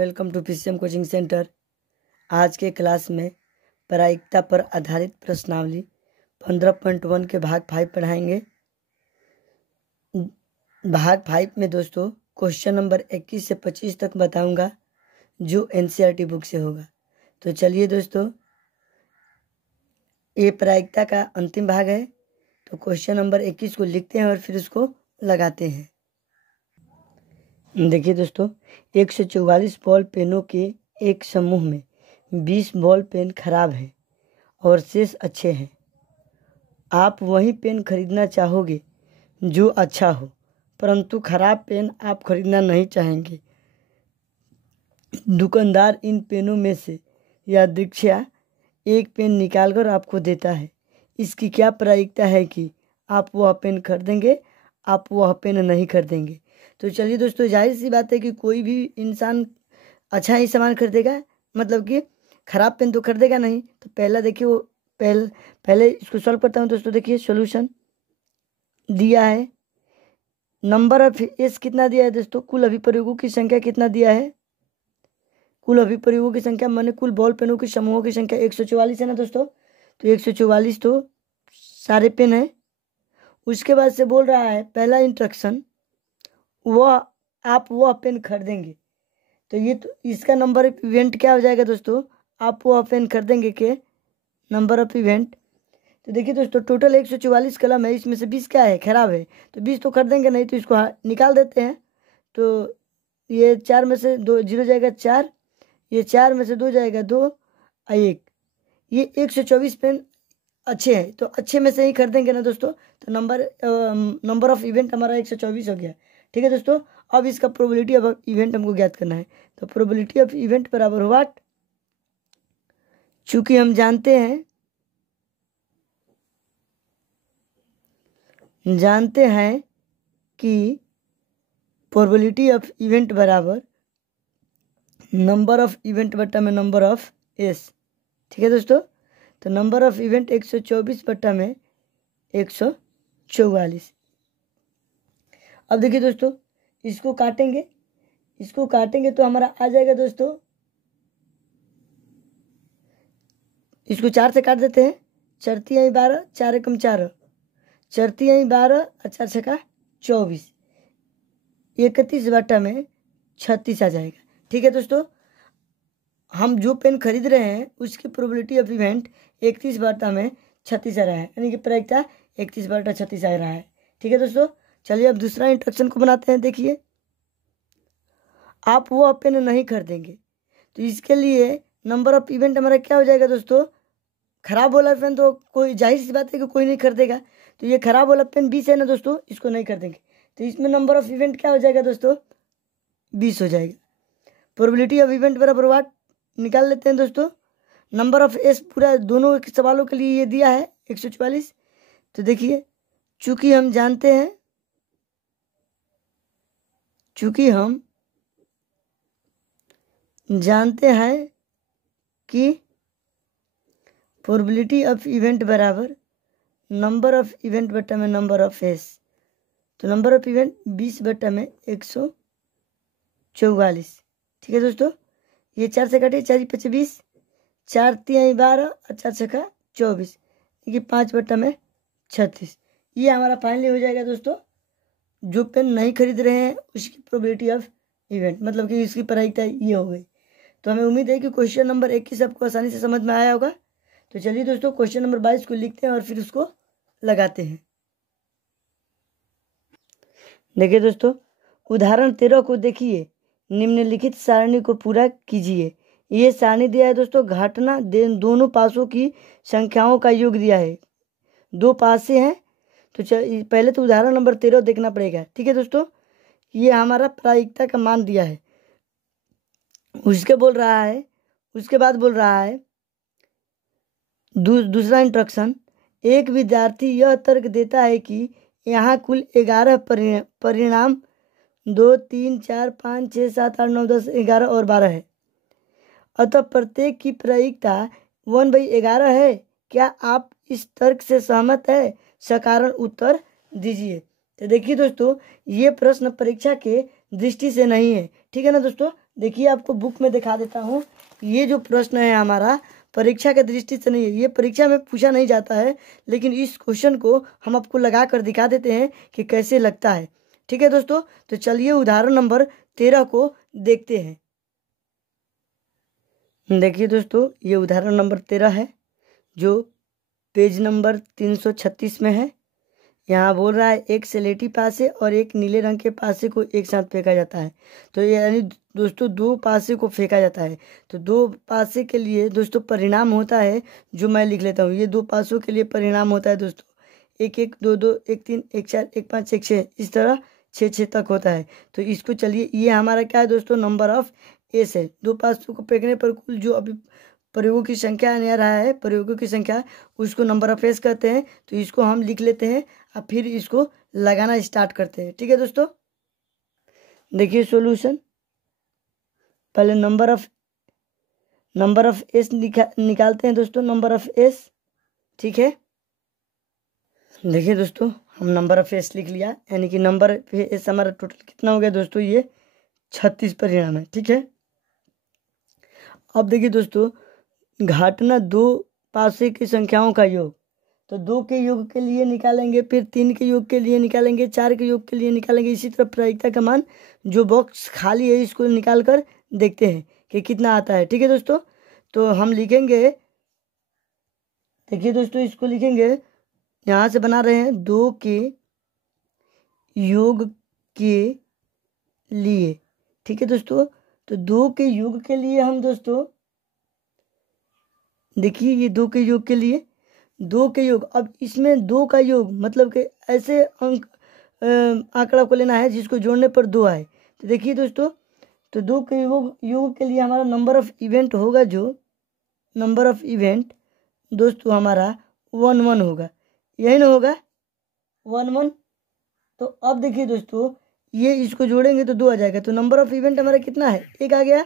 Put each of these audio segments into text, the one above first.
Welcome to PCM coaching centre. आज के class में प्रायिकता पर आधारित प्रश्नावली 15.1 के भाग 5 पढ़ाएंगे। भाग 5 में दोस्तों क्वेश्चन नंबर 21 से 25 तक बताऊंगा जो एनसीईआरटी बुक से होगा। तो चलिए दोस्तों, ये प्रायिकता का अंतिम भाग है। तो क्वेश्चन नंबर 21 को लिखते हैं और फिर उसको लगाते हैं। देखिए दोस्तों, 144 बॉल पेनों के एक समूह में 20 बॉल पेन खराब हैं और शेष अच्छे हैं। आप वही पेन खरीदना चाहोगे जो अच्छा हो, परंतु खराब पेन आप खरीदना नहीं चाहेंगे। दुकानदार इन पेनों में से यादृच्छिक एक पेन निकालकर आपको देता है। इसकी क्या प्रायिकता है कि आप वह पेन खरीदेंगे, आप वह पेन नहीं खरीदेंगे। तो चलिए दोस्तों, जाहिर सी बात है कि कोई भी इंसान अच्छा ही सामान खरीदेगा, मतलब कि ख़राब पेन तो खरीदेगा नहीं। तो पहला देखिए, वो पहले इसको सॉल्व करता हूँ दोस्तों। देखिए सॉल्यूशन दिया है, नंबर ऑफ एस कितना दिया है दोस्तों, कुल अभिप्रयोगों की संख्या कितना दिया है। कुल अभिप्रयोगों की संख्या माने कुल बॉल पेनों के समूहों की संख्या 144 है ना दोस्तों। तो 144 तो सारे पेन है। उसके बाद से बोल रहा है पहला इंस्ट्रक्शन, वह आप वह पेन खरीदेंगे। तो ये तो इसका नंबर ऑफ इवेंट क्या हो जाएगा दोस्तों, आप वह पेन खरीदेंगे के नंबर ऑफ इवेंट। तो देखिए दोस्तों, टोटल 144 कलम है, इसमें से 20 क्या है, खराब है। तो 20 तो खरीदेंगे नहीं, तो इसको निकाल देते हैं। तो ये 4 में से 2 जीरो जाएगा 4, ये 4 में से 2 जाएगा 2 और 1। ये 124 पेन अच्छे हैं, तो अच्छे में से ही खरीदेंगे ना दोस्तों। तो नंबर ऑफ इवेंट हमारा 124 हो गया। ठीक है दोस्तों, अब इसका प्रोबेबिलिटी ऑफ इवेंट हमको ज्ञात करना है। तो प्रोबेबिलिटी ऑफ इवेंट बराबर हुआ, चूंकि हम जानते हैं कि प्रोबेबिलिटी ऑफ इवेंट बराबर नंबर ऑफ इवेंट बट्टा में नंबर ऑफ एस। ठीक है दोस्तों, तो नंबर ऑफ इवेंट 124 बट्टा में 144। अब देखिए दोस्तों, इसको काटेंगे तो हमारा आ जाएगा दोस्तों, इसको 4 से काट देते हैं। 4 तिहाई 12, 4 एकम 4, 4 तिहाई 12 और 4 छक्का 24, 31 बट्टा में 36 आ जाएगा। ठीक है दोस्तों, हम जो पेन खरीद रहे हैं उसकी प्रोबेबिलिटी ऑफ इवेंट 31 बट्टा में 36 आ रहा है, यानी कि प्रायिकता 31 बट्टा 36 आ रहा है। ठीक है दोस्तों, चलिए अब दूसरा इंस्ट्रक्शन को बनाते हैं। देखिए, आप वो पेन नहीं खरीदेंगे, तो इसके लिए नंबर ऑफ इवेंट हमारा क्या हो जाएगा दोस्तों, खराब वाला पेन तो कोई जाहिर सी बात है कि कोई नहीं खरीदेगा। तो ये खराब वाला पेन 20 है ना दोस्तों, इसको नहीं खरीदेंगे। तो इसमें नंबर ऑफ इवेंट क्या हो जाएगा दोस्तों, 20 हो जाएगा। प्रोबेबिलिटी ऑफ इवेंट बराबर वाट निकाल लेते हैं दोस्तों। नंबर ऑफ एस पूरा दोनों सवालों के लिए ये दिया है 144। तो देखिए, चूंकि हम जानते हैं कि प्रोबेबिलिटी ऑफ इवेंट बराबर नंबर ऑफ इवेंट बट्टा में नंबर ऑफ एस। तो नंबर ऑफ इवेंट 20 बट्टा में 144। ठीक है दोस्तों, ये 4 से काटे, 4 5 20, 4 तिहाई 12 और 4 छक्का 24, ये 5 बट्टा में 36। ये हमारा फाइनली हो जाएगा दोस्तों, जो पेन नहीं खरीद रहे हैं उसकी प्रोबेबिलिटी ऑफ इवेंट, मतलब कि इसकी प्रायिकता ये हो गई। तो हमें उम्मीद है कि क्वेश्चन नंबर 21 आपको आसानी से समझ में आया होगा। तो चलिए दोस्तों, क्वेश्चन नंबर 22 को लिखते हैं और फिर उसको लगाते हैं। देखिए दोस्तों, उदाहरण 13 को देखिए, निम्नलिखित सारणी को पूरा कीजिए। ये सारणी दिया है दोस्तों, घटना दोनों पासों की संख्याओं का योग दिया है। 2 पासे हैं, तो पहले तो उदाहरण नंबर 13 देखना पड़ेगा। ठीक है दोस्तों, ये हमारा प्रायिकता का मान दिया है। उसके बाद बोल रहा है दूसरा इंस्ट्रक्शन, एक विद्यार्थी यह तर्क देता है कि यहाँ कुल 11 परिणाम 2 3 4 5 6 7 8 9 10 11 और 12 है, अतः प्रत्येक की प्रायिकता 1/11 है। क्या आप इस तर्क से सहमत है? सकारण उत्तर दीजिए। तो देखिए दोस्तों, ये प्रश्न परीक्षा के दृष्टि से नहीं है। ठीक है ना दोस्तों, देखिए आपको बुक में दिखा देता हूँ। ये जो प्रश्न है हमारा परीक्षा के दृष्टि से नहीं है, ये परीक्षा में पूछा नहीं जाता है, लेकिन इस क्वेश्चन को हम आपको लगा कर दिखा देते हैं कि कैसे लगता है। ठीक है दोस्तों, तो चलिए उदाहरण नंबर 13 को देखते हैं। देखिए दोस्तों, ये उदाहरण नंबर 13 है जो पेज नंबर 336 में है। यहाँ बोल रहा है एक स्लेटी पासे और एक नीले रंग के पासे को एक साथ फेंका जाता है। तो यानी दोस्तों दो पासे को फेंका जाता है। तो दो पासे के लिए दोस्तों परिणाम होता है, जो मैं लिख लेता हूँ। ये दो पासों के लिए परिणाम होता है दोस्तों, 1 1 2 2 1 3 1 4 1 5 1 6, इस तरह 6 6 तक होता है। तो इसको चलिए, ये हमारा क्या है दोस्तों, नंबर ऑफ एस है। दो पासों को फेंकने पर कुल जो अभी प्रयोगों की संख्या आने आ रहा है, प्रयोगों की संख्या, उसको नंबर ऑफ एस कहते हैं। तो इसको हम लिख लेते हैं और फिर इसको लगाना स्टार्ट करते हैं। ठीक है दोस्तों, देखिए सॉल्यूशन। पहले नंबर ऑफ एस निकालते हैं दोस्तों, नंबर ऑफ एस। ठीक है, देखिए दोस्तों हम नंबर ऑफ एस लिख लिया, यानी कि नंबर एस हमारा टोटल कितना हो गया दोस्तों, ये 36 परिणाम है। ठीक है, अब देखिए दोस्तों, घटाना दो पासे की संख्याओं का योग। तो 2 के योग के लिए निकालेंगे, फिर 3 के योग के लिए निकालेंगे, 4 के योग के लिए निकालेंगे। इसी तरह प्रायिकता का मान, जो बॉक्स खाली है इसको निकाल कर देखते हैं कि कितना आता है। ठीक है दोस्तों, तो हम लिखेंगे, देखिए दोस्तों इसको लिखेंगे, यहाँ से बना रहे हैं 2 के योग के लिए। ठीक है दोस्तों, तो 2 के योग के लिए हम दोस्तों देखिए, ये 2 के योग के लिए 2 के योग, अब इसमें 2 का योग मतलब कि ऐसे अंक आंकड़ा को लेना है जिसको जोड़ने पर 2 आए। तो देखिए दोस्तों, तो 2 के योग के लिए हमारा नंबर ऑफ इवेंट होगा, जो नंबर ऑफ इवेंट दोस्तों हमारा 1 1 होगा, यही ना होगा 1 1। तो अब देखिए दोस्तों, ये इसको जोड़ेंगे तो 2 आ जाएगा। तो नंबर ऑफ इवेंट हमारा कितना है, 1 आ गया।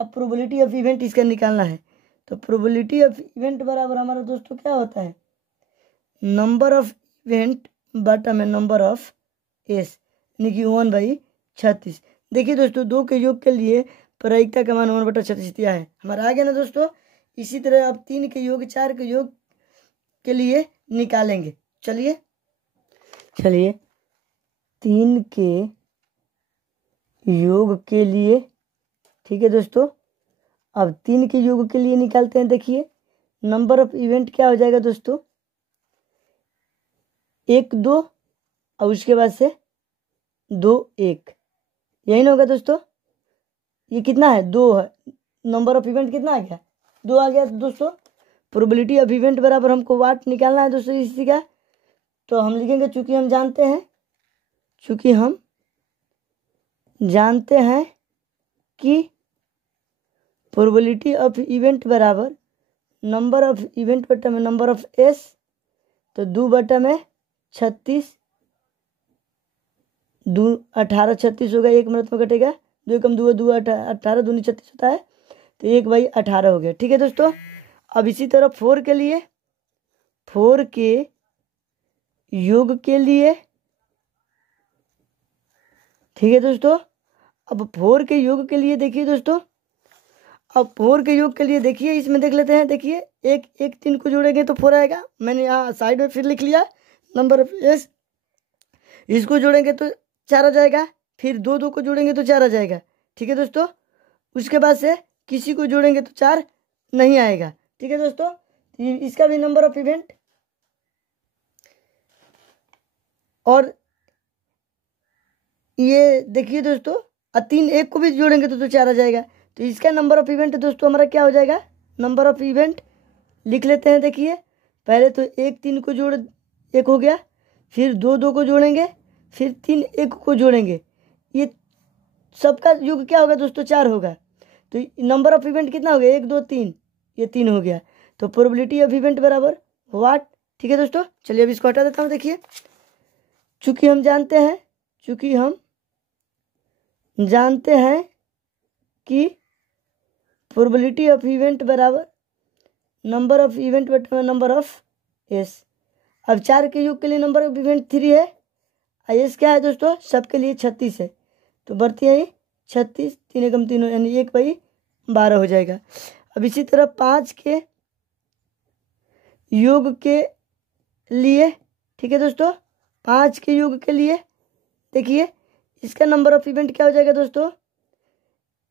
अब प्रोबेबिलिटी ऑफ इवेंट इसका निकालना है। तो प्रोबेबिलिटी ऑफ इवेंट बराबर हमारा दोस्तों क्या होता है, नंबर ऑफ इवेंट बटा में नंबर ऑफ एस, यानी कि 1/36। देखिए दोस्तों, 2 के योग के लिए प्रायिकता का मान 1/36 दिया है हमारा, आ गया ना दोस्तों। इसी तरह अब 3 के योग, 4 के योग के लिए निकालेंगे। चलिए 3 के योग के लिए, ठीक है दोस्तों, अब 3 के योग के लिए निकालते हैं। देखिए नंबर ऑफ इवेंट क्या हो जाएगा दोस्तों, 1 2 और उसके बाद से 2 1, यही ना होगा दोस्तों। ये कितना है, 2 है। नंबर ऑफ इवेंट कितना आ गया, 2 आ गया दोस्तों। प्रोबेबिलिटी ऑफ इवेंट बराबर हमको वाट निकालना है दोस्तों इसी का। तो हम लिखेंगे, चूंकि हम जानते हैं कि प्रोबेबिलिटी ऑफ इवेंट बराबर नंबर ऑफ इवेंट बटा में नंबर ऑफ एस। तो 2 बटा में 36, 2 18 36 होगा, 1 मिनट में कटेगा, 2 कम 2 2 18 दूनी 36 होता है। तो 1/18 हो गया। ठीक है दोस्तों, अब इसी तरह 4 के लिए, 4 के योग के लिए, ठीक है दोस्तों। अब 4 के योग के लिए देखिए दोस्तों, अब 4 के योग के लिए देखिए, इसमें देख लेते हैं। देखिए 1 1 3 को जोड़ेंगे तो 4 आएगा, मैंने यहाँ साइड में फिर लिख लिया नंबर ऑफ एस। इसको जोड़ेंगे तो 4 आ जाएगा, फिर 2 2 को जोड़ेंगे तो 4 आ जाएगा। ठीक है दोस्तों, उसके बाद से किसी को जोड़ेंगे तो 4 नहीं आएगा। ठीक है दोस्तों, इसका भी नंबर ऑफ इवेंट, और ये देखिए दोस्तों, 3 1 को भी जोड़ेंगे तो 4 आ जाएगा। तो इसका नंबर ऑफ इवेंट दोस्तों हमारा क्या हो जाएगा, नंबर ऑफ इवेंट लिख लेते हैं। देखिए पहले तो 1 3 को जोड़ 1 हो गया, फिर 2 2 को जोड़ेंगे, फिर 3 1 को जोड़ेंगे, ये सबका योग क्या होगा दोस्तों, 4 होगा। तो नंबर ऑफ इवेंट कितना हो गया, 1 2 3, ये 3 हो गया। तो प्रोबेबिलिटी ऑफ इवेंट बराबर वाट। ठीक है दोस्तों, चलिए अब इसको हटा देता हूँ। देखिए चूंकि हम जानते हैं कि प्रोबेबिलिटी ऑफ इवेंट बराबर नंबर ऑफ इवेंट बटा नंबर ऑफ एस। अब 4 के योग के लिए नंबर ऑफ इवेंट 3 है, एस क्या है दोस्तों, सबके लिए 36 है। तो बढ़ती है 36, 3 एकम 3 यानी 1/12 हो जाएगा। अब इसी तरह 5 के योग के लिए, ठीक है दोस्तों, 5 के योग के लिए देखिए इसका नंबर ऑफ इवेंट क्या हो जाएगा दोस्तों।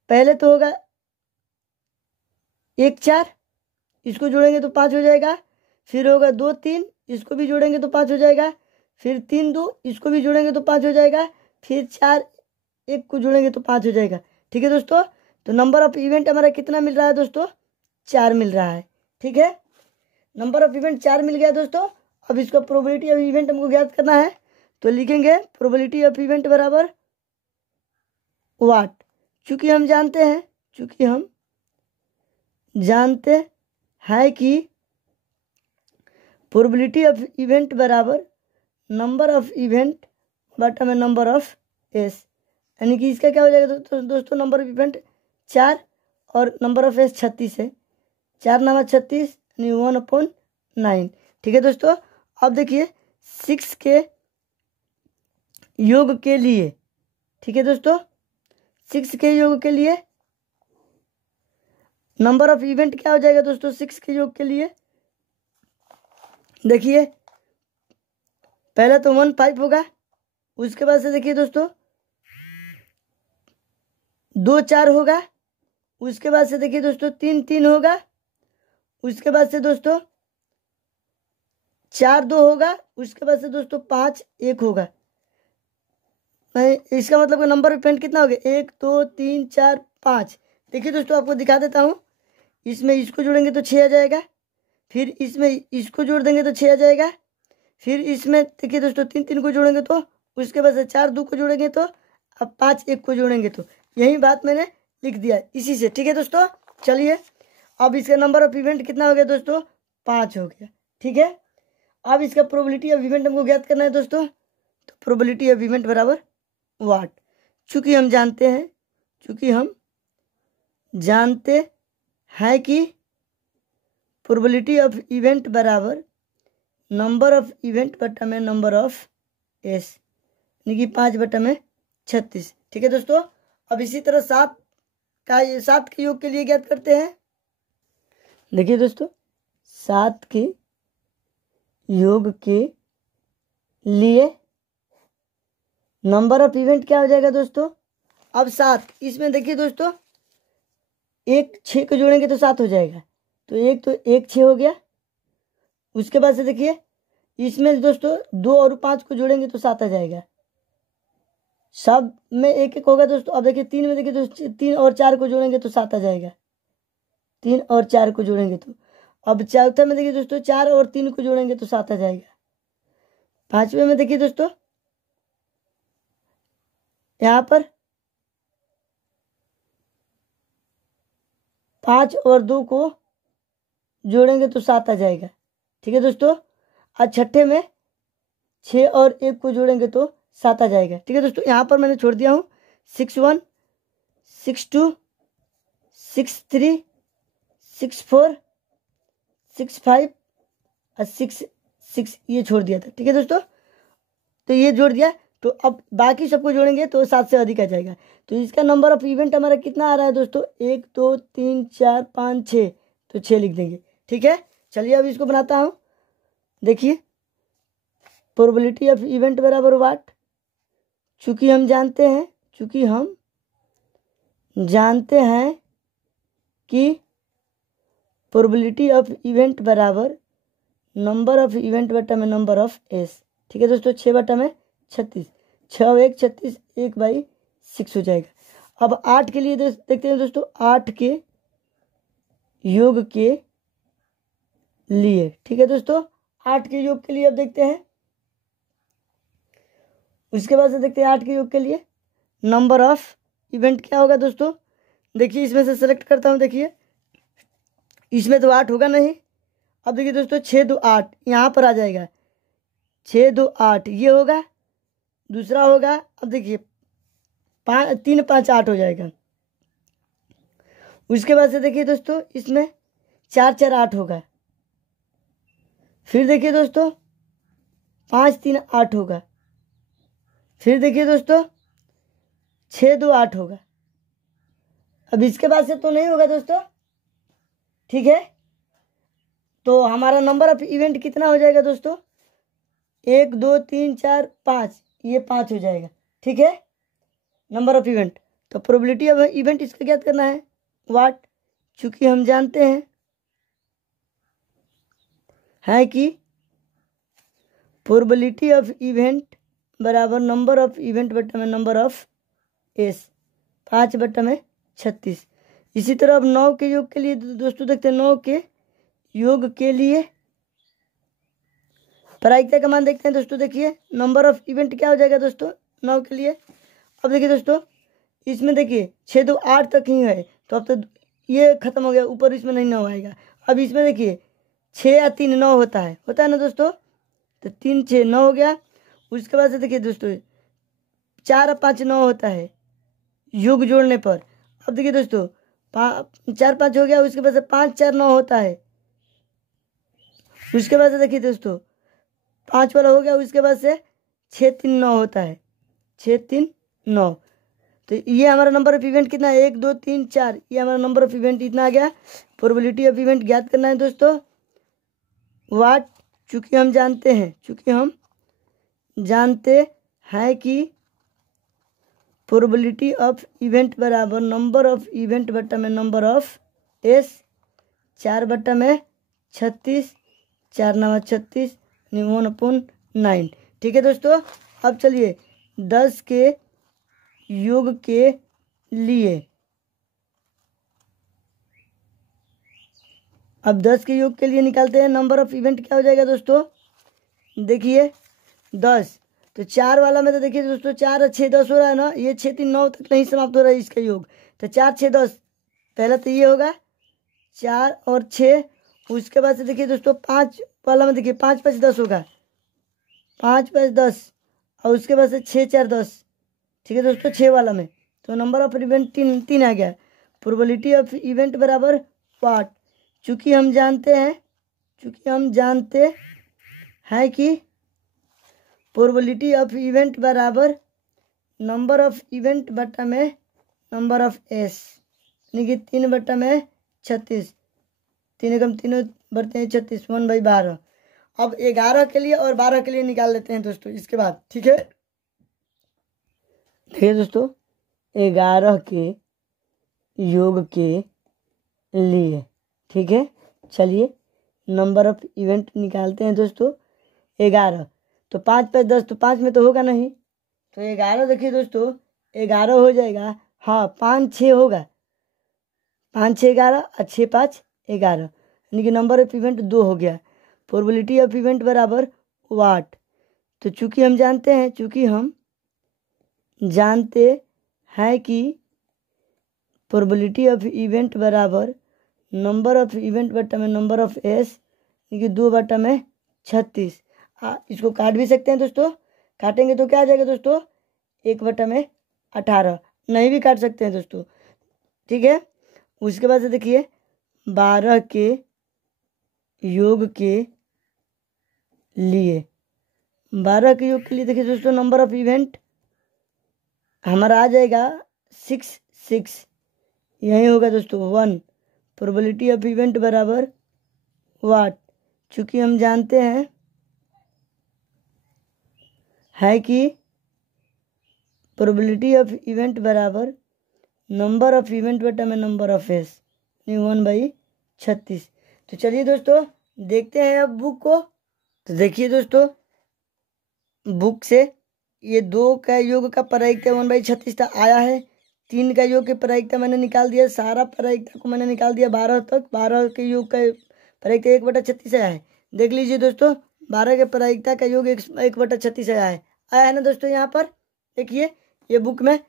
पहले तो होगा 1 4, इसको जोड़ेंगे तो 5 हो जाएगा। फिर होगा 2 3, इसको भी जोड़ेंगे तो 5 हो जाएगा। फिर 3 2, इसको भी जोड़ेंगे तो 5 हो जाएगा। फिर 4 1 को जोड़ेंगे तो 5 हो जाएगा। ठीक है दोस्तों, तो नंबर ऑफ इवेंट हमारा कितना मिल रहा है दोस्तों, 4 मिल रहा है। ठीक है, नंबर ऑफ इवेंट 4 मिल गया दोस्तों। अब इसका प्रोबेबिलिटी ऑफ इवेंट हमको ज्ञात करना है, तो लिखेंगे प्रोबेबिलिटी ऑफ इवेंट बराबर वाट। चूंकि हम जानते हैं कि प्रोबेबिलिटी ऑफ इवेंट बराबर नंबर ऑफ इवेंट बटा में नंबर ऑफ एस, यानी कि इसका क्या हो जाएगा दोस्तों, नंबर ऑफ इवेंट 4 और नंबर ऑफ एस 36 है। 4 नामा 36 यानी 1/9। ठीक है दोस्तों, अब देखिए 6 के योग के लिए, ठीक है दोस्तों, 6 के योग के लिए नंबर ऑफ इवेंट क्या हो जाएगा दोस्तों 6 के योग के लिए। देखिए पहला तो 1 5 होगा, उसके बाद से देखिए दोस्तों 2 4 होगा, उसके बाद से देखिए दोस्तों 3 3 होगा, उसके बाद से दोस्तों 4 2 होगा, उसके बाद से दोस्तों 5 1 होगा। इसका मतलब का नंबर ऑफ इवेंट कितना हो गया, 1 2 3 4 5। देखिए दोस्तों आपको दिखा देता हूँ, इसमें इसको जोड़ेंगे तो 6 आ जाएगा। फिर इसमें इसको जोड़ देंगे तो 6 आ जाएगा। फिर इसमें देखिए दोस्तों 3 3 को जोड़ेंगे तो, उसके बाद से 4 2 को जोड़ेंगे तो, अब 5 1 को जोड़ेंगे तो, यही बात मैंने लिख दिया इसी से। ठीक है दोस्तों, चलिए अब इसका नंबर ऑफ इवेंट कितना हो गया दोस्तों, 5 हो गया। ठीक है, अब इसका प्रोबेबिलिटी ऑफ इवेंट हमको ज्ञात करना है दोस्तों, तो प्रोबेबिलिटी ऑफ इवेंट बराबर वाट। चूंकि हम जानते हैं कि प्रोबेबिलिटी ऑफ इवेंट बराबर नंबर ऑफ इवेंट बटा में नंबर ऑफ एस, यानी कि 5/36। ठीक है दोस्तों, अब इसी तरह 7 के योग के लिए ज्ञात करते हैं। देखिए दोस्तों 7 के योग के लिए नंबर ऑफ इवेंट क्या हो जाएगा दोस्तों। अब 7, इसमें देखिए दोस्तों 1 6 को जोड़ेंगे तो 7 हो जाएगा, तो 1 6 हो गया। उसके बाद से देखिए इसमें दोस्तों 2 और 5 को जोड़ेंगे तो 7 आ जाएगा। सब में 1 1 होगा दोस्तों। अब देखिए 3 में देखिए दोस्तों 3 और 4 को जोड़ेंगे तो 7 आ जाएगा। 3 और 4 को जोड़ेंगे तो, अब चौथे में देखिए दोस्तों 4 और 3 को जोड़ेंगे तो 7 आ जाएगा। 5वें में देखिए दोस्तों यहाँ पर 5 और 2 को जोड़ेंगे तो 7 आ जाएगा। ठीक है दोस्तों, और छठे में 6 और 1 को जोड़ेंगे तो 7 आ जाएगा। ठीक है दोस्तों, यहाँ पर मैंने छोड़ दिया हूँ 6 1 6 2 6 3 6 4 6 5 और 6 6 ये छोड़ दिया था। ठीक है दोस्तों, तो ये जोड़ दिया, तो अब बाकी सबको जोड़ेंगे तो 7 से अधिक आ जाएगा। तो इसका नंबर ऑफ इवेंट हमारा कितना आ रहा है दोस्तों, 1 2 3 4 5 6, तो 6 लिख देंगे। ठीक है, चलिए अब इसको बनाता हूँ। देखिए प्रोबेबिलिटी ऑफ इवेंट बराबर वाट। चूंकि हम जानते हैं कि प्रोबेबिलिटी ऑफ इवेंट बराबर नंबर ऑफ इवेंट बटा में नंबर ऑफ एस। ठीक है दोस्तों, 6/36, 6 1 36, 1/6 हो जाएगा। अब 8 के लिए देखते हैं दोस्तों, 8 के योग के लिए। ठीक है दोस्तों, 8 के योग के लिए अब देखते हैं। उसके बाद से देखते हैं 8 के योग के लिए नंबर ऑफ इवेंट क्या होगा दोस्तों। देखिए इसमें से सेलेक्ट करता हूँ। देखिए इसमें तो 8 होगा नहीं। अब देखिए दोस्तों 6 2 8 यहाँ पर आ जाएगा, 6 2 8 ये होगा, दूसरा होगा। अब देखिए 3 5 8 हो जाएगा। उसके बाद से देखिए दोस्तों इसमें 4 4 8 होगा। फिर देखिए दोस्तों 5 3 8 होगा। फिर देखिए दोस्तों 6 2 8 होगा। अब इसके बाद से तो नहीं होगा दोस्तों, ठीक है। तो हमारा नंबर ऑफ इवेंट कितना हो जाएगा दोस्तों, 1 2 3 4 5, ये 5 हो जाएगा, ठीक है, नंबर ऑफ इवेंट। तो प्रोबेबिलिटी ऑफ इवेंट इसका ज्ञात करना है व्हाट, चूंकि हम जानते हैं कि प्रोबेबिलिटी ऑफ इवेंट बराबर नंबर ऑफ इवेंट बटा में नंबर ऑफ एस, 5/36। इसी तरह अब 9 के योग के लिए दोस्तों देखते हैं, 9 के योग के लिए प्रायिकता का मान देखते हैं दोस्तों। देखिए नंबर ऑफ इवेंट क्या हो जाएगा दोस्तों 9 के लिए। अब देखिए दोस्तों, इसमें देखिए 6 2 8 तक ही है, तो अब तो ये खत्म हो गया, ऊपर इसमें नहीं 9 आएगा। अब इसमें देखिए 6 या 3 9 होता है ना दोस्तों, तो 3 6 9 हो गया। उसके बाद से देखिए दोस्तों 4 और 5 9 होता है योग जोड़ने पर। अब देखिए दोस्तों 4 5 हो गया, उसके बाद से 5 4 9 होता है। उसके बाद से देखिए दोस्तों 5 वाला हो गया, उसके बाद से 6 3 9 होता है, 6 3 9। तो ये हमारा नंबर ऑफ इवेंट कितना है, 1 2 3 4, ये हमारा नंबर ऑफ इवेंट इतना आ गया। प्रोबेबिलिटी ऑफ इवेंट ज्ञात करना है दोस्तों व्हाट, चूंकि हम जानते हैं कि प्रोबेबिलिटी ऑफ इवेंट बराबर नंबर ऑफ इवेंट बटा में नंबर ऑफ एस, 4/36, 4 9 36, 1/9। ठीक है दोस्तों। अब चलिए 10 के योग के लिए, अब 10 के योग के लिए निकालते हैं नंबर ऑफ इवेंट क्या हो जाएगा दोस्तों। देखिए 10, तो 4 वाला में तो देखिए दोस्तों 4 और 6 10 हो रहा है ना, ये 6 3 9 तक नहीं समाप्त हो रहा है इसका योग, तो 4 6 10, पहला तो ये होगा 4 और 6। उसके बाद से देखिए दोस्तों 5 वाला में देखिए 5 5 10 होगा, 5 5 10, और उसके बाद से 6 4 10। ठीक है दोस्तों, 6 वाला में तो नंबर ऑफ इवेंट 3 आ गया। प्रोबेबिलिटी ऑफ इवेंट बराबर व्हाट, चूंकि हम जानते हैं कि प्रोबेबिलिटी ऑफ इवेंट बराबर नंबर ऑफ इवेंट बटा में नंबर ऑफ एस, यानी कि 3/36, 3 एकम 3 बढ़ते हैं 36, 1/12। अब 11 के लिए और 12 के लिए निकाल लेते हैं दोस्तों इसके बाद, ठीक है। देखिए दोस्तों 11 के योग के लिए, ठीक है, चलिए नंबर ऑफ इवेंट निकालते हैं दोस्तों। 11 तो 5 5 10, तो 5 में तो होगा नहीं, तो 11 देखिए दोस्तों 11 हो जाएगा, हाँ 5 6 होगा, 5 6 11 और 6 5 11, यानी कि नंबर ऑफ इवेंट 2 हो गया। प्रोबेबिलिटी ऑफ इवेंट बराबर व्हाट, तो चूंकि हम जानते हैं कि प्रोबेबिलिटी ऑफ इवेंट बराबर नंबर ऑफ इवेंट बटा में नंबर ऑफ एस, यानी कि 2/36। इसको काट भी सकते हैं दोस्तों, काटेंगे तो क्या आ जाएगा दोस्तों 1/18, नहीं भी काट सकते हैं दोस्तों, ठीक है। उसके बाद से देखिए 12 के योग के लिए, 12 के योग के लिए देखिए दोस्तों नंबर ऑफ इवेंट हमारा आ जाएगा 6 6, यही होगा दोस्तों 1। प्रोबेबिलिटी ऑफ इवेंट बराबर व्हाट, चूंकि हम जानते हैं कि प्रोबेबिलिटी ऑफ इवेंट बराबर नंबर ऑफ इवेंट बटा में नंबर ऑफ एस, 1/36। तो चलिए दोस्तों देखते हैं अब बुक को। तो देखिए दोस्तों बुक से ये 2 का योग का प्रायिकता 1/36 तक आया है, 3 का योग के प्रायिकता मैंने निकाल दिया, सारा प्रायिकता को मैंने निकाल दिया 12 तक, 12 के योग का प्रायिकता 1/36 आया है। देख लीजिए दोस्तों 12 के प्रायिकता का योग 1/36 आया है ना दोस्तों, यहाँ पर देखिए ये बुक में।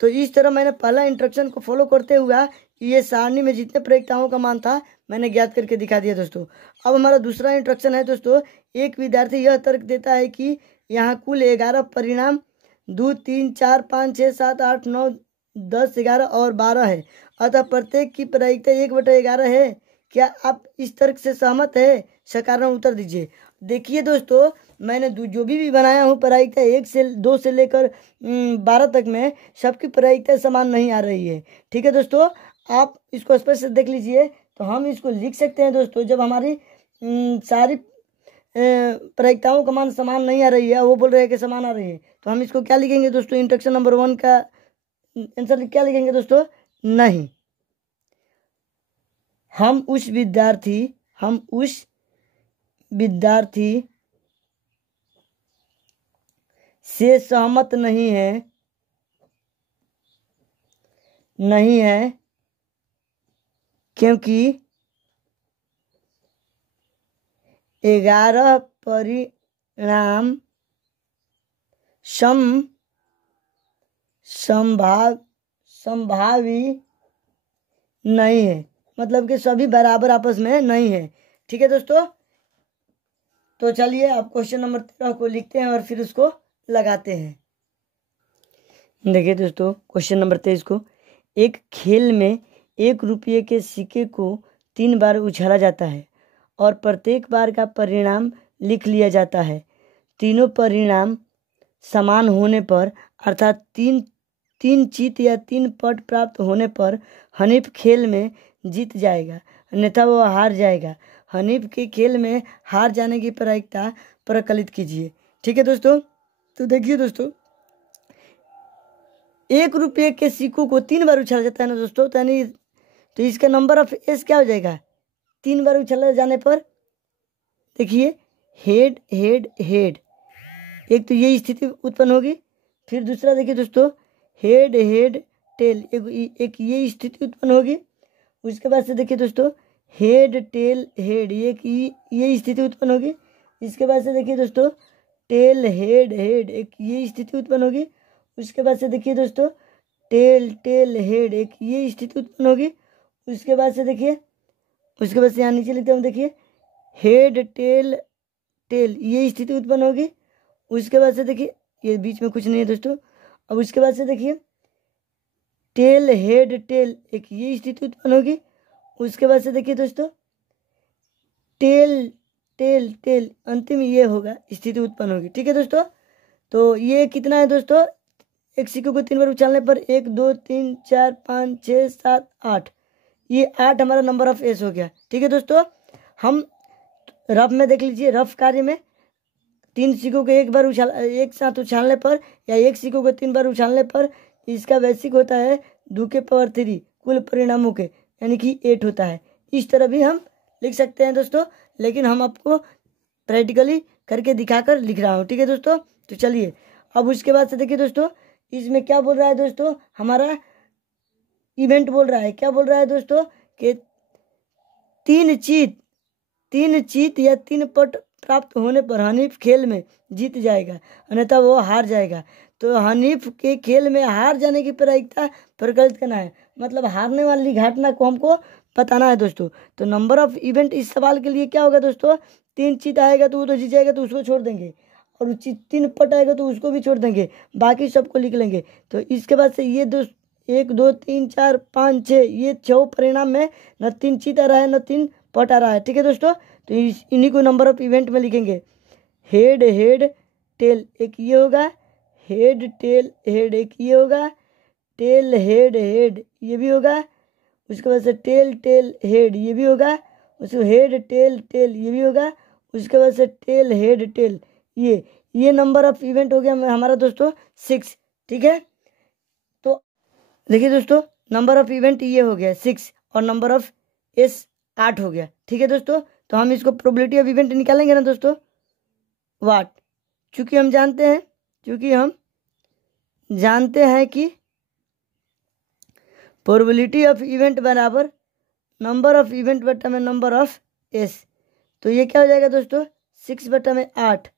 तो इस तरह मैंने पहला इंस्ट्रक्शन को फॉलो करते हुआ ये सारणी में जितने प्रायिकताओं का मान था मैंने ज्ञात करके दिखा दिया दोस्तों। अब हमारा दूसरा इंस्ट्रक्शन है दोस्तों, एक विद्यार्थी यह तर्क देता है कि यहाँ कुल 11 परिणाम 2 3 4 5 6 7 8 9 10 11 और 12 है, अतः प्रत्येक की प्रायिकता 1/11 है। क्या आप इस तर्क से सहमत है? सकारात्मक उत्तर दीजिए। देखिए दोस्तों, मैंने जो भी बनाया हूँ प्रायिकता 1 से 2 से लेकर 12 तक में सबकी प्रायिकता समान नहीं आ रही है। ठीक है दोस्तों, आप इसको स्पष्ट से देख लीजिए। तो हम इसको लिख सकते हैं दोस्तों, जब हमारी सारी प्रायिकताओं का मान समान नहीं आ रही है, वो बोल रहे हैं कि समान आ रही है, तो हम इसको क्या लिखेंगे दोस्तों? इंस्ट्रक्शन नंबर 1 का आंसर क्या लिखेंगे दोस्तों? नहीं। हम उस विद्यार्थी से सहमत नहीं है क्योंकि 11 परिणाम संभावी नहीं है, मतलब कि सभी बराबर आपस में नहीं है। ठीक है दोस्तों, तो चलिए आप क्वेश्चन नंबर 13 को लिखते हैं और फिर उसको लगाते हैं। देखिए दोस्तों, क्वेश्चन नंबर 23 को, एक खेल में 1 रुपये के सिक्के को 3 बार उछाला जाता है और प्रत्येक बार का परिणाम लिख लिया जाता है। तीनों परिणाम समान होने पर, अर्थात तीन जीत या 3 पट प्राप्त होने पर हनीफ खेल में जीत जाएगा, अन्यथा वह हार जाएगा। हनीफ के खेल में हार जाने की प्रायिकता प्रकलित कीजिए। ठीक है दोस्तों, तो देखिए दोस्तों, 1 रुपये के सिक्कों को 3 बार उछाला जाता है ना दोस्तों, तो इसका नंबर ऑफ एस क्या हो जाएगा? 3 बार उछाला जाने पर देखिए हेड हेड हेड, एक तो ये स्थिति उत्पन्न होगी। फिर दूसरा देखिए दोस्तों, हेड हेड टेल, एक ये स्थिति उत्पन्न होगी। उसके बाद से देखिए दोस्तों, हेड टेल हेड, एक ये स्थिति उत्पन्न होगी। इसके बाद से देखिए दोस्तों, टेल हेड हेड, एक ये स्थिति उत्पन्न होगी। उसके बाद से देखिए दोस्तों, टेल टेल हेड, एक ये स्थिति उत्पन्न होगी। उसके बाद से देखिए, उसके बाद से यहाँ नीचे लिखते हैं, देखिए हेड टेल टेल, ये स्थिति उत्पन्न होगी। उसके बाद से देखिए, ये बीच में कुछ नहीं है दोस्तों। अब उसके बाद से देखिए, टेल हेड टेल, एक ये स्थिति उत्पन्न होगी। उसके बाद से देखिए दोस्तों, टेल टेल टेल, अंतिम ये होगा, स्थिति उत्पन्न होगी। ठीक है दोस्तों, तो ये कितना है दोस्तों? एक सिक्के को 3 बार उछालने पर 1 2 3 4 5 6 7 8, ये 8 हमारा नंबर ऑफ एस हो गया। ठीक है दोस्तों, हम रफ में देख लीजिए, रफ कार्य में 3 सिक्कों को एक साथ उछालने पर, या 1 सिक्कों को 3 बार उछालने पर इसका वैश्विक होता है 2 के पावर 3 कुल परिणामों के, यानी कि 8 होता है। इस तरह भी हम लिख सकते हैं दोस्तों, लेकिन हम आपको प्रैक्टिकली करके दिखाकर लिख रहा हूँ। ठीक है दोस्तों, तो चलिए अब उसके बाद से देखिए दोस्तों, इसमें क्या बोल रहा है दोस्तों? हमारा इवेंट बोल रहा है, क्या बोल रहा है दोस्तों? कि 3 चीत या 3 पट प्राप्त होने पर हनीफ खेल में जीत जाएगा, अन्यथा वो हार जाएगा। तो हनीफ के खेल में हार जाने की प्रायिकता प्रकलित करना है, मतलब हारने वाली घटना को हमको बताना है दोस्तों। तो नंबर ऑफ इवेंट इस सवाल के लिए क्या होगा दोस्तों? 3 चीत आएगा तो वो तो जीत जाएगा, तो उसको छोड़ देंगे, और 3 पट आएगा तो उसको भी छोड़ देंगे, बाकी सबको लिख लेंगे। तो इसके बाद से ये 1 2 3 4 5 6, ये 6 परिणाम में न 3 चीत आ रहा है न 3 पट आ रहा है। ठीक है दोस्तों, तो इन्हीं को नंबर ऑफ इवेंट में लिखेंगे। हेड हेड टेल, एक ये होगा, हेड टेल हेड, एक ये होगा, टेल हेड हेड, ये भी होगा। उसके बाद से टेल टेल हेड, ये भी होगा। उसको हेड टेल टेल, ये भी होगा। उसके बाद से टेल हेड टेल, ये नंबर ऑफ इवेंट हो गया हमारा दोस्तों 6। ठीक है, तो देखिए दोस्तों, नंबर ऑफ इवेंट ये हो गया 6 और नंबर ऑफ एस 8 हो गया। ठीक है दोस्तों, तो हम इसको प्रोबेबिलिटी ऑफ इवेंट निकालेंगे ना दोस्तों, वाट, चूंकि हम जानते हैं कि प्रोबेबिलिटी ऑफ इवेंट बराबर नंबर ऑफ इवेंट बटा में नंबर ऑफ एस। तो ये क्या हो जाएगा दोस्तों? 6 बटा में 8,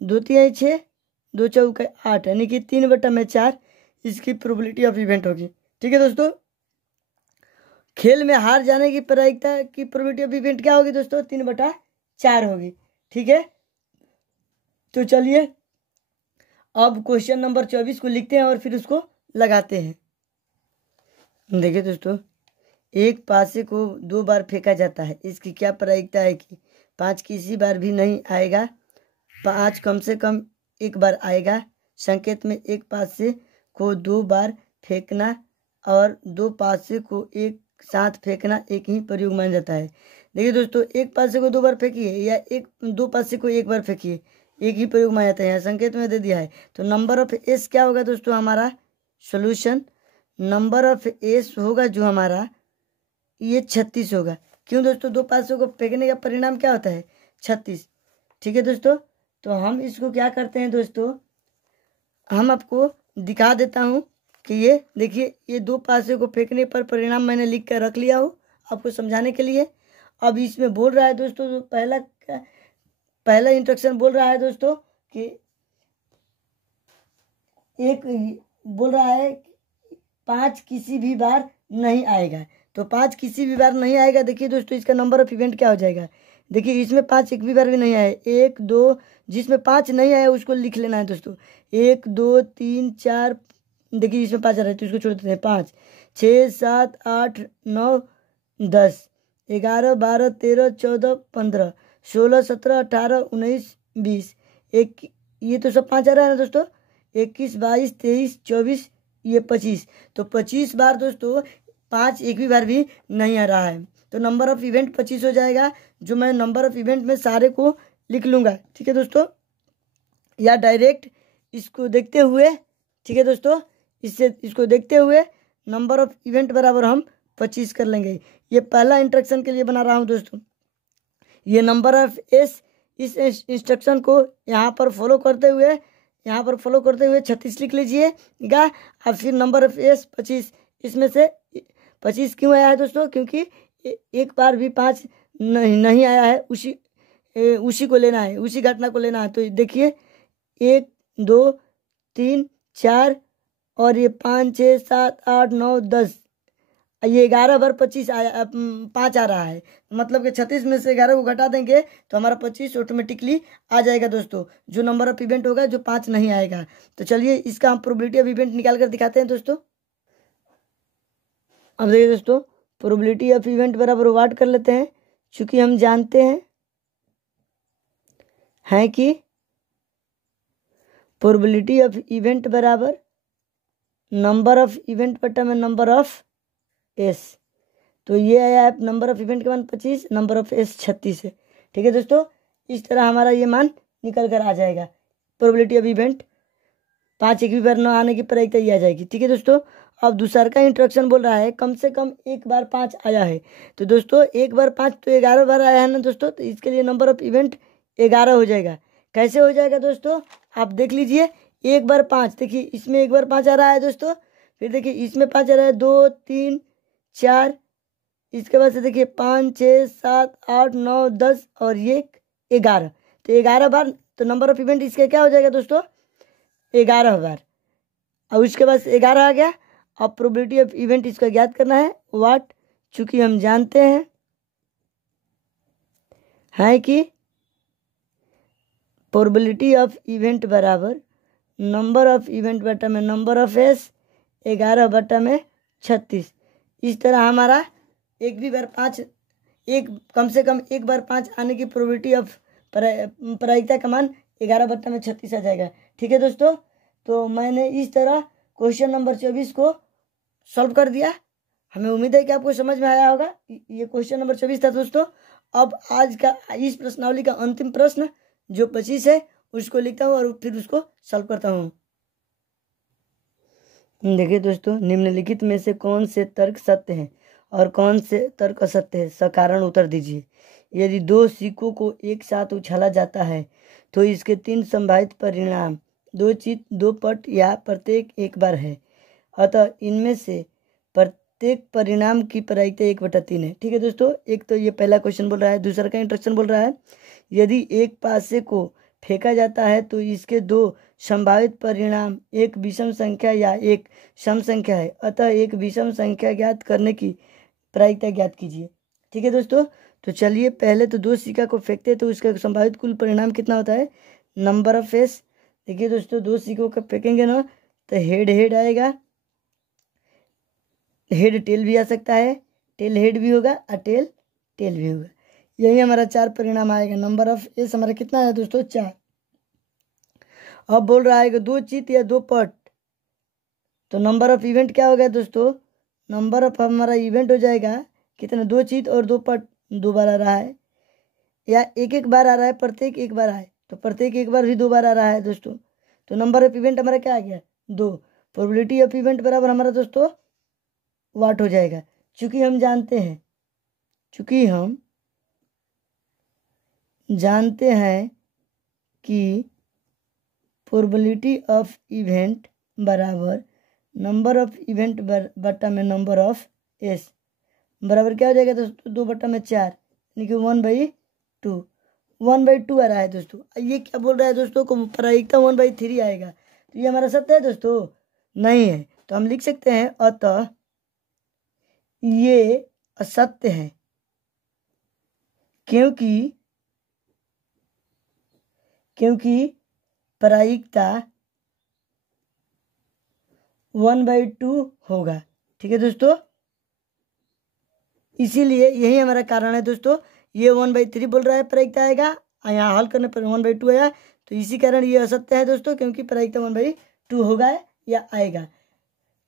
2 3 6, 2 चौके 8, यानी कि 3 बटा में 4 इसकी प्रोबेबिलिटी ऑफ इवेंट होगी। ठीक है दोस्तों, खेल में हार जाने की प्रायिकता की प्रोबेबिलिटी ऑफ इवेंट क्या होगी दोस्तों? 3 बटा 4 होगी। ठीक है, तो चलिए अब क्वेश्चन नंबर 24 को लिखते हैं और फिर उसको लगाते हैं। देखिए दोस्तों, एक पासे को 2 बार फेंका जाता है, इसकी क्या प्रायिकता है कि 5 किसी बार भी नहीं आएगा, 5 कम से कम एक बार आएगा। संकेत में एक पासे को 2 बार फेंकना और 2 पासे को एक साथ फेंकना एक ही प्रयोग माना जाता है। देखिए दोस्तों, एक पासे को 2 बार फेंकिए या 2 पासे को एक बार फेंकिए, एक ही प्रयोग माना जाता है। यहाँ संकेत में दे दिया है। तो नंबर ऑफ एस क्या होगा दोस्तों? हमारा सोल्यूशन नंबर ऑफ एस होगा जो हमारा ये 36 होगा। क्यों दोस्तों? 2 पासों को फेंकने का परिणाम क्या होता है? 36। ठीक है दोस्तों, तो हम इसको क्या करते हैं दोस्तों, हम आपको दिखा देता हूँ कि ये देखिए, ये 2 पासों को फेंकने पर परिणाम मैंने लिख कर रख लिया हो आपको समझाने के लिए। अब इसमें बोल रहा है दोस्तों, जो पहला इंस्ट्रक्शन बोल रहा है दोस्तों कि एक बोल रहा है 5 किसी भी बार नहीं आएगा। तो 5 किसी भी बार नहीं आएगा। देखिए दोस्तों, इसका नंबर ऑफ इवेंट क्या हो जाएगा? देखिए, इसमें 5 एक भी बार भी नहीं आए। 1 2, जिसमें 5 नहीं आया उसको लिख लेना है दोस्तों। 1 2 3 4, देखिए इसमें 5 आ रहा है तो इसको छोड़ देते हैं। 5 6 7 8 9 10 11 12 13 14 15 16 17 18 19 20 एक, ये तो सब 5 आ रहा है ना दोस्तों। 21 22 23 24, ये 25। तो 25 बार दोस्तों 5 एक भी बार भी नहीं आ रहा है। तो नंबर ऑफ इवेंट 25 हो जाएगा, जो मैं नंबर ऑफ इवेंट में सारे को लिख लूँगा। ठीक है दोस्तों, या डायरेक्ट इसको देखते हुए, ठीक है दोस्तों, इसको देखते हुए नंबर ऑफ इवेंट बराबर हम 25 कर लेंगे। ये पहला इंस्ट्रक्शन के लिए बना रहा हूँ दोस्तों। ये नंबर ऑफ एस, इस इंस्ट्रक्शन को यहाँ पर फॉलो करते हुए 36 लिख लीजिएगा। और फिर नंबर ऑफ एस 25, इसमें से 25 क्यों आया है दोस्तों? क्योंकि एक बार भी 5 नहीं आया है, उसी को लेना है, उसी घटना को लेना है। तो देखिए 1 2 3 4 और ये 5 6 7 8 9 10, ये 11 बार 25 आया, 5 आ रहा है। मतलब कि 36 में से 11 को घटा देंगे तो हमारा 25 ऑटोमेटिकली आ जाएगा दोस्तों, जो नंबर ऑफ इवेंट होगा, जो 5 नहीं आएगा। तो चलिए इसका हम प्रोबेबिलिटी ऑफ इवेंट निकाल कर दिखाते हैं दोस्तों। अब देखिए दोस्तों, प्रोबेबिलिटी ऑफ इवेंट बराबर वाट कर लेते हैं, चूंकि हम जानते हैं कि प्रोबेबिलिटी ऑफ इवेंट बराबर नंबर ऑफ इवेंट बटा में नंबर ऑफ एस। तो ये आया है नंबर ऑफ इवेंट का मान 25, नंबर ऑफ एस 36 है। ठीक है दोस्तों, इस तरह हमारा ये मान निकल कर आ जाएगा। प्रोबेबिलिटी ऑफ इवेंट 5 एक भी बार न आने की प्रायिकता ये आ जाएगी। ठीक है दोस्तों, अब दूसरा का इंस्ट्रक्शन बोल रहा है कम से कम एक बार 5 आया है। तो दोस्तों एक बार 5 तो 11 बार आया है ना दोस्तों, तो इसके लिए नंबर ऑफ इवेंट 11 हो जाएगा। कैसे हो जाएगा दोस्तों? आप देख लीजिए, एक बार 5, देखिए इसमें एक बार 5 आ रहा है दोस्तों, फिर देखिए इसमें 5 आ रहा है, 2 3 4, इसके बाद से देखिए 5 6 7 8 9 10 और ये 11। तो 11 बार, तो नंबर ऑफ इवेंट इसका क्या हो जाएगा दोस्तों? 11 बार। और उसके बाद 11 आ गया। अब प्रोबेबिलिटी ऑफ इवेंट इसका ज्ञात करना है, वाट, चूंकि हम जानते हैं कि प्रोबेबिलिटी ऑफ इवेंट बराबर नंबर ऑफ इवेंट बटा में नंबर ऑफ एस 11 बटा में 36। इस तरह हमारा एक भी बार 5, कम से कम एक बार 5 आने की प्रोबेबिलिटी ऑफ प्रायिकता का मान 11 बटा में 36 आ जाएगा। ठीक है दोस्तों, तो मैंने इस तरह क्वेश्चन नंबर 24 को सॉल्व कर दिया। हमें उम्मीद है कि आपको समझ में आया होगा। ये क्वेश्चन नंबर 24 था दोस्तों। अब आज का इस प्रश्नावली का अंतिम प्रश्न जो 25 है उसको लिखता हूँ और फिर उसको सॉल्व करता हूँ। देखिए दोस्तों, निम्नलिखित में से कौन से तर्क सत्य हैं और कौन से तर्क असत्य है, सकारण उत्तर दीजिए। यदि 2 सिक्कों को एक साथ उछाला जाता है तो इसके 3 संभावित परिणाम 2 चित 2 पट या प्रत्येक एक बार है, अतः इनमें से प्रत्येक परिणाम की प्रायिकता 1/3 है। ठीक है दोस्तों, एक तो ये पहला क्वेश्चन बोल रहा है। दूसरा का इंस्ट्रक्शन बोल रहा है यदि एक पासे को फेंका जाता है तो इसके 2 संभावित परिणाम एक विषम संख्या या एक सम संख्या है, अतः एक विषम संख्या ज्ञात करने की प्रायिकता ज्ञात कीजिए। ठीक है दोस्तों, तो चलिए पहले तो 2 सिक्का को फेंकते हैं तो उसका संभावित कुल परिणाम कितना होता है? Number of S. देखिए दोस्तों, 2 सिक्कों का फेंकेंगे ना तो हेड आएगा, हेड टेल भी आ सकता है, टेल हेड भी होगा और टेल भी होगा। यही हमारा 4 परिणाम आएगा। नंबर ऑफ एस हमारा कितना है दोस्तों 4। अब बोल रहा है कि 2 चित या 2 पट, तो नंबर ऑफ इवेंट क्या हो गया दोस्तों, नंबर ऑफ हमारा इवेंट हो जाएगा कितना, 2 चित और 2 पट 2 बार आ रहा है, या एक बार आ रहा है, प्रत्येक एक बार आए तो प्रत्येक एक बार भी 2 बार आ रहा है दोस्तों। तो नंबर ऑफ इवेंट हमारा क्या आ गया 2। प्रोबेबिलिटी ऑफ इवेंट बराबर हमारा दोस्तों वाट हो जाएगा। चूंकि हम जानते हैं कि प्रोबेबिलिटी ऑफ इवेंट बराबर नंबर ऑफ इवेंट बटा में नंबर ऑफ एस बराबर क्या हो जाएगा दोस्तों 2 बटा में 4, यानी कि 1/2। 1/2 आ रहा है दोस्तों। ये क्या बोल रहा है दोस्तों को प्रायिकता 1/3 आएगा, तो ये हमारा सत्य है दोस्तों, नहीं है। तो हम लिख सकते हैं अतः ये असत्य है, क्योंकि प्रायिकता 1/2 होगा। ठीक है दोस्तों, इसीलिए यही हमारा कारण है दोस्तों। ये 1/3 बोल रहा है प्रायिकता आएगा, यहाँ हल करने पर 1/2 आया, तो इसी कारण ये असत्य है दोस्तों, क्योंकि प्रायिकता 1/2 होगा या आएगा।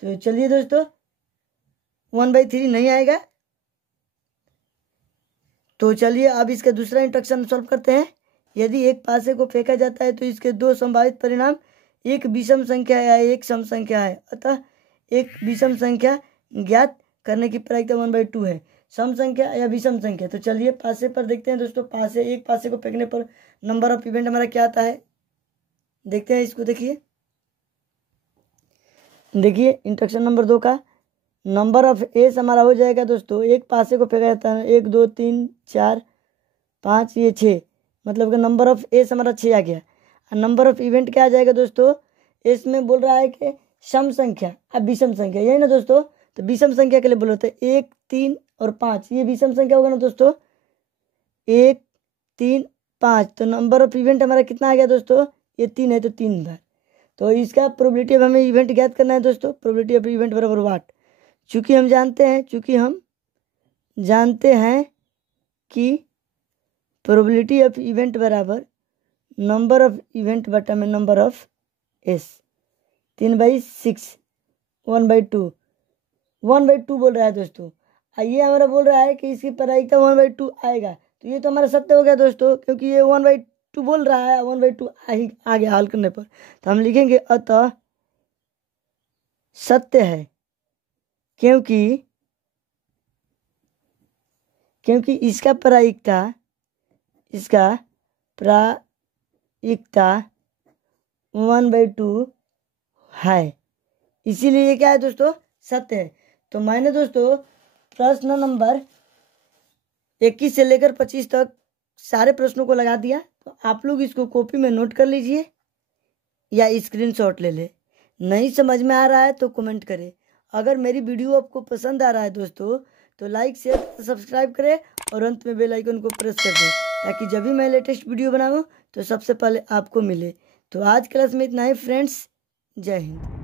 तो चलिए दोस्तों 1/3 नहीं आएगा, तो चलिए अब इसका दूसरा इंस्ट्रक्शन सॉल्व करते हैं। यदि एक पासे को फेंका जाता है तो इसके 2 संभावित परिणाम, एक विषम संख्या या एक सम संख्या है। अतः एक विषम संख्या ज्ञात करने की प्रायिकता 1/2 है, सम संख्या या विषम संख्या। तो चलिए पासे पर देखते हैं दोस्तों। एक पासे को फेंकने पर नंबर ऑफ इवेंट हमारा क्या आता है, देखते हैं इसको। देखिए इंस्ट्रक्शन नंबर 2 का नंबर ऑफ एस हमारा हो जाएगा दोस्तों, एक पासे को फेंका जाता है 1 2 3 4 5 ये 6, मतलब कि नंबर ऑफ एस हमारा 6 आ गया। और नंबर ऑफ इवेंट क्या आ जाएगा दोस्तों, इसमें बोल रहा है कि सम संख्या अब विषम संख्या, यही ना दोस्तों। तो विषम संख्या के लिए बोलते हैं 1 3 और 5, ये विषम संख्या होगा ना दोस्तों, 1 3 5। तो नंबर ऑफ इवेंट हमारा कितना आ गया दोस्तों, ये 3 है तो 3 बार। तो इसका प्रोबेबिलिटी अब हमें इवेंट ज्ञात करना है दोस्तों। प्रोबेबिलिटी ऑफ इवेंट बराबर वाट, चूंकि हम जानते हैं कि प्रोबेबिलिटी ऑफ इवेंट बराबर नंबर ऑफ इवेंट बटा में नंबर ऑफ एस, 3/6 1/2 बोल रहा है दोस्तों। ये हमारा बोल रहा है कि इसकी प्रायिकता 1/2 आएगा, तो ये तो हमारा सत्य हो गया दोस्तों, क्योंकि ये 1/2 बोल रहा है, 1/2 आ गया हल करने पर। तो हम लिखेंगे अतः सत्य है, क्योंकि इसका प्रायिकता 1/2 है, इसीलिए ये क्या है दोस्तों सत्य है। तो मैंने दोस्तों प्रश्न नंबर 21 से लेकर 25 तक सारे प्रश्नों को लगा दिया। तो आप लोग इसको कॉपी में नोट कर लीजिए या स्क्रीनशॉट ले ले। नहीं समझ में आ रहा है तो कमेंट करें। अगर मेरी वीडियो आपको पसंद आ रहा है दोस्तों तो लाइक शेयर सब्सक्राइब करें और अंत में बेल आइकन को प्रेस कर दें, ताकि जब भी मैं लेटेस्ट वीडियो बनाऊं तो सबसे पहले आपको मिले। तो आज क्लास में इतना ही फ्रेंड्स, जय हिंद।